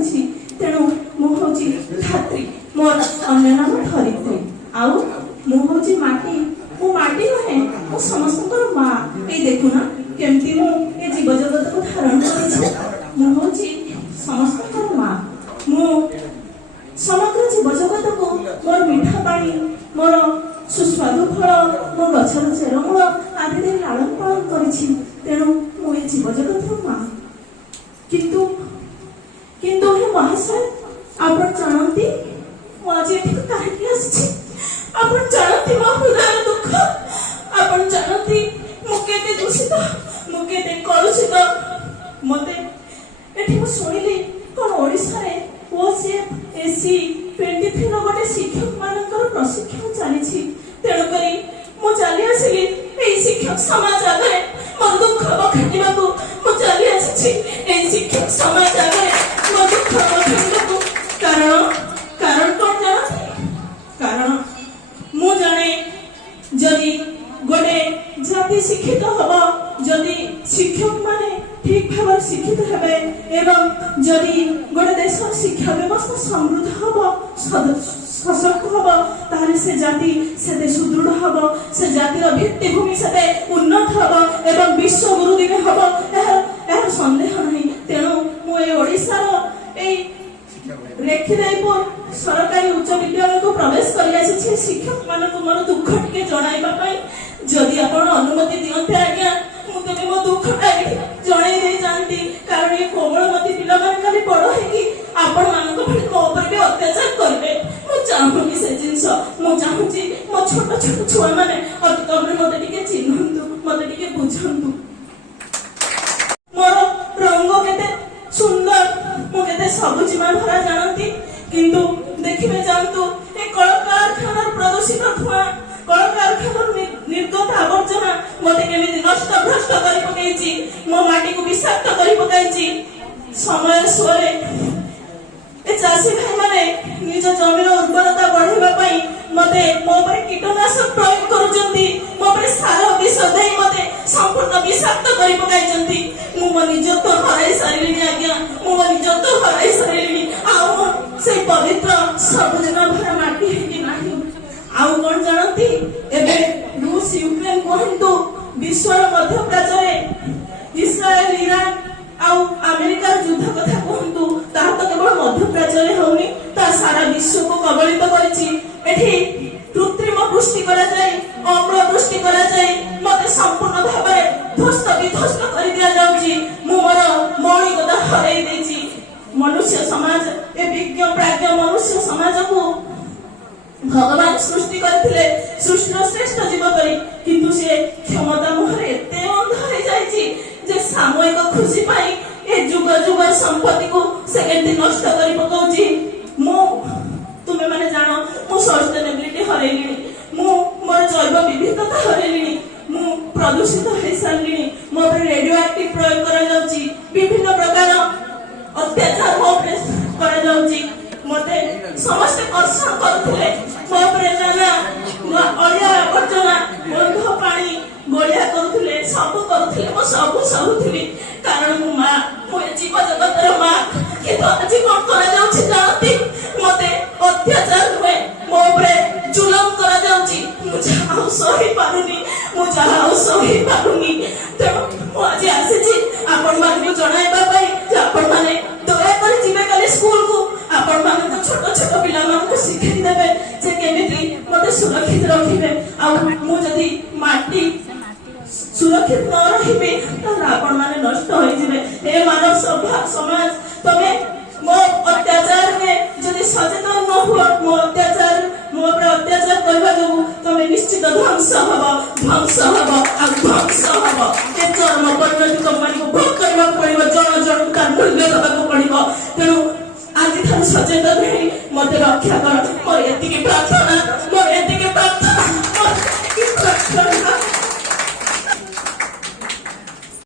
କରିଛି। ତେଣୁ ମୁଁ ହଉଛି ଧାତ୍ରୀ, ମୋର ଅନ୍ୟ ନାମ ଧରିତ୍ରୀ। ଆଉ ମୁଁ ହଉଛି ମାଟି। ମୁଁ ମାଟି ନୁହେଁ, ମୁଁ ସମସ୍ତଙ୍କର ମା। ଏଇ ଦେଖୁନ କେମିତି ମୁଁ ଏ ଜୀବଜଗତକୁ ଧାରଣ କରିଛି। ମୁଁ ହଉଛି ସମସ୍ତଙ୍କର ମା। ମୁଁ ସମଗ୍ର ଜୀବଜଗତକୁ ମୋର ମିଠା ପାଣି, ମୋର ସୁସ୍ୱାଦୁ ଫଳ, ମୋ ଗଛର ଚେରମୂଳ ଆଦି ଦେଇ ଲାଳନ ପାଳନ କରିଛି। ତେଣୁ ମୁଁ ଏ ଜୀବଜଗତର ମା। କିନ୍ତୁ କିନ୍ତୁ ହେ ମହାଶୟ, ଆପଣ ଜାଣନ୍ତି ମୁଁ ଆଜି ଏଠିକୁ କାହିଁକି ଆସିଛି? ଆପଣ ଜାଣନ୍ତି ମୋ ହୃଦୟର ଦୁଃଖ? ଆପଣ ଜାଣନ୍ତି ମୁଁ କେତେ ଦୂଷିତ, ମୁଁ କେତେ କଳୁଷିତ? ମତେ ଏଠି ମୁଁ ଶୁଣିଲି କଣ ଓଡ଼ିଶାରେ OCF-SC 23 ଗୋଟେ ଶିକ୍ଷକ ମାନଙ୍କର ପ୍ରଶିକ୍ଷଣ ଚାଲିଛି। ତେଣୁକରି ମୁଁ ଚାଲି ଆସିଲି ଏଇ ଶିକ୍ଷକ ସମାଜ ଆଗରେ ମୋ ଦୁଃଖ ବଖାଣିବାକୁ। ମୁଁ ଚାଲି ଆସିଛି ଏଇ ଶିକ୍ଷକ ସମାଜ ଆଗରେ ମୋ ଦୁଃଖ ବଖାଣିବାକୁ। କାରଣ କଣ ଜାଣନ୍ତି? କାରଣ ମୁଁ ଜାଣେ ଯଦି ଗୋଟେ ଜାତି ଶିକ୍ଷିତ ହବ, ଯଦି ଶିକ୍ଷକ ମାନେ ଠିକ ଭାବରେ ଶିକ୍ଷିତ ହେବେ ଏବଂ ଯଦି ଗୋଟେ ଦେଶର ଶିକ୍ଷା ବ୍ୟବସ୍ଥା ସମୃଦ୍ଧ ହବ, ସଶକ୍ତ ହବ, ତାହେଲେ ସେ ଜାତି ସେତେ ସୁଦୃଢ ହବ, ସେ ଜାତିର ଭିତ୍ତିଭୂମି ସେତେ ଉନ୍ନତ ହବ ଏବଂ ବିଶ୍ୱ ଗୁରୁ ଦିନେ ହବ, ଏହାର ସନ୍ଦେହ ନାହିଁ। ତେଣୁ ମୁଁ ଏ ଓଡ଼ିଶାର ଏଇ ରେଖିଦେଇପୁର ସରକାରୀ ଉଚ୍ଚ ବିଦ୍ୟାଳୟକୁ ପ୍ରବେଶ କରି ଆସିଛି ଶିକ୍ଷକ ମାନଙ୍କୁ ମୋର ଦୁଃଖ ଟିକେ ଜଣାଇବା ପାଇଁ। ଯଦି ଆପଣ ଅନୁମତି ଦିଅନ୍ତେ ଆଜ୍ଞା, ମୁଁ ତେବେ ମୋ ଦୁଃଖଟା ଏଠି ଜଣେଇ ଦେଇ ଯାଆନ୍ତି। କାରଣ ଏ କୋମଳମତି ପିଲାମାନେ ଖାଲି ବଡ ହେଇକି ଆପଣ ମାନଙ୍କ ଭଳି ମୋ ଉପରେ ବି ଅତ୍ୟାଚାର କରିବେ। ମୁଁ ଚାହୁଁନି ସେ ଜିନିଷ। ମୁଁ ଚାହୁଁଛି ମୋ ଛୋଟ ଛୋଟ ଛୁଆ ମାନେ ଅତି କମରେ ମତେ ଟିକେ ଚିହ୍ନନ୍ତୁ, ମତେ ଟିକେ ବୁଝନ୍ତୁ। ମୋର ରଙ୍ଗ କେତେ ସୁନ୍ଦର, ମୁଁ କେତେ ସବୁଜିମା ଭରା ଜାଣନ୍ତି। କିନ୍ତୁ ଦେଖିବେ ଯାଆନ୍ତୁ ଏ କଳକାରଖାନାର ପ୍ରଦୂଷିତ ଧୂଆଁ, କଳକାରଖାନାର ନିର୍ଗତ ଆବର୍ଜନା ମତେ କେମିତି ନଷ୍ଟ ଭ୍ରଷ୍ଟ କରି ପକେଇଛି, ମୋ ମାଟିକୁ ବିଷାକ୍ତ କରି ପକାଇଛି। ସମୟ ସୁଅରେ ଏ ଚାଷୀ ଭାଇ ମାନେ ନିଜ ଜମିର ଉର୍ବରତା ବଢାଇବା ପାଇଁ ମତେ ମୋ ଉପରେ କୀଟନାଶକ ପ୍ରୟୋଗ କରୁଛନ୍ତି, ମୋ ଉପରେ ସାର ବିଷ ଦେଇ ମତେ ସମ୍ପୂର୍ଣ୍ଣ ବିଷାକ୍ତ କରି ପକାଇଛନ୍ତି। ମୁଁ ମୋ ନିଜତ୍ୱ ହରାଇ ସାରିଲିଣି ଆଜ୍ଞା, ମୁଁ ମୋ ନିଜତ୍ୱ ହରାଇ ସାରିଲିଣି। ଆଉ ସେଇ ପବିତ୍ର ସବୁଜିମା ଭରା ମାଟି ହେଇକି ନାହିଁ। ଆଉ କଣ ଜାଣନ୍ତି? ଏବେ ରୁଷ ୟୁକ୍ରେନ କୁହନ୍ତୁ, ବିଶ୍ୱର ମଧ୍ୟପ୍ରାଚ୍ୟରେ ଇସ୍ରାଏଲ ଇରାନ ଆଉ ଆମେରିକାର ଯୁଦ୍ଧ କଥା କୁହନ୍ତୁ, ତାହା ତ କେବଳ ମଧ୍ୟପ୍ରାଚ୍ୟରେ ହଉନି, ତାହା ସାରା ବିଶ୍ୱକୁ କବଳିତ କରିଛି। ଏଠି କୃତ୍ରିମ ବୃଷ୍ଟି କରାଯାଇ, ଅମ୍ଳ ବୃଷ୍ଟି କରାଯାଇ ମତେ ସମ୍ପୂର୍ଣ୍ଣ ଭାବରେ ଧ୍ୱସ୍ତ ବିଧ୍ୱସ୍ତ କରି ଦିଆଯାଉଛି। ମୁଁ ମୋର ମୌଳିକତା ହରାଇ ଦେଇଛି। ମନୁଷ୍ୟ ସମାଜ, ଏ ବିଜ୍ଞ ପ୍ରାଜ୍ଞ ମନୁଷ୍ୟ ସମାଜକୁ ଭଗବାନ ସୃଷ୍ଟି କରିଥିଲେ ସୃଷ୍ଟିର ଶ୍ରେଷ୍ଠ ଜୀବ କରି, କିନ୍ତୁ ସେ କ୍ଷମତା ମୁହଁରେ ଏତେ ଅନ୍ଧ ହେଇଯାଇଛି ଯେ ସାମୟିକ ଖୁସି ପାଇଁ ଏ ଯୁଗ ଯୁଗ ସମ୍ପତ୍ତିକୁ ସେ କେମିତି ନଷ୍ଟ କରି ପକାଉଛି। ତୁମେ ମାନେ ଜାଣ ମୁଁ ସଷ୍ଟେନେବିଲିଟି ହରେଇଲିଣି, ମୁଁ ମୋର ଜୈବ ବିବିଧତା ହରେଇଲିଣି, ମୁଁ ପ୍ରଦୂଷିତ ହେଇସାରିଲିଣି। ମୋ ଉପରେ ରେଡିଓ ଆକ୍ଟିଭ ପ୍ରୟୋଗ କରାଯାଉଛି, ବିଭିନ୍ନ ପ୍ରକାର ଅତ୍ୟାଚାର ମୋ ଉପରେ କରାଯାଉଛି। ମତେ ସମସ୍ତେ କର୍ଷଣ କରୁଥିଲେ, ମୋ ଉପରେ ନାନା ଅଳିଆ ଆବର୍ଜନା, ଗନ୍ଧ ପାଣି ଗୋଳିଆ କରୁଥିଲେ, ସବୁ କରୁଥିଲେ। ମୁଁ ସବୁ ସହୁଥିଲି, କାରଣ ମୁଁ ମା, ମୁଁ ଏ ଜୀବ ଜଗତର ମା। କିନ୍ତୁ ଆଜି କଣ କରାଯାଉଛି ଜାଣନ୍ତି? ମତେ ଅତ୍ୟାଚାର ହୁଏ, ମୋ ଉପରେ ଜୁଲମ କରାଯାଉଛି। ମୁଁ ଯାହା ଆଉ ସହି ପାରୁନି, ମୁଁ ଯାହା ଆଉ ସହି ପାରୁନି। ତେଣୁ ମୁଁ ଆଜି ଆସିଛି ଆପଣ ମାନଙ୍କୁ ଜଣାଇବା ପାଇଁ ଯେ ଆପଣ ମାନେ ଦୟାକରି ଯିବେ କାଲି ସ୍କୁଲକୁ, ଆପଣ ମାନଙ୍କୁ ଛୋଟ ଛୋଟ ପିଲାମାନଙ୍କୁ ଶିଖେଇ ଦେବେ ଯେ କେମିତି ମତେ ସୁରକ୍ଷିତ ରଖିବେ। ଆଉ ମୁଁ ଯଦି ମାଟି ସୁରକ୍ଷିତ ନ ରହିବି ତାହେଲେ ଆପଣ ମାନେ ନଷ୍ଟ ହୋଇଯିବେ। ଏ ମାନବ ସମାଜ, ତମେ ମୋ ଅତ୍ୟାଚାରରେ ଯଦି ସଚେତନ ନ ହୁଅ, ମୋ ଉପରେ ଅତ୍ୟାଚାର କରିବା ଯୋଗୁଁ ତମେ ନିଶ୍ଚିତ ଧ୍ୱଂସ ହବ ଆଉ ଧ୍ୱଂସ ହବ। ଏ ଚରମ ପରିଣତି ତମମାନଙ୍କୁ ଭୋଗ କରିବାକୁ ପଡିବ, ଜଣ ଜଣକୁ ତାର ମୂଲ୍ୟ ଦେବାକୁ ପଡିବ। ତେଣୁ ଆଜିଠାରୁ ସଚେତନ ହେଇ ମତେ ରକ୍ଷା କର। ମୋର ଏତିକି ପ୍ରାର୍ଥନା, ମୋର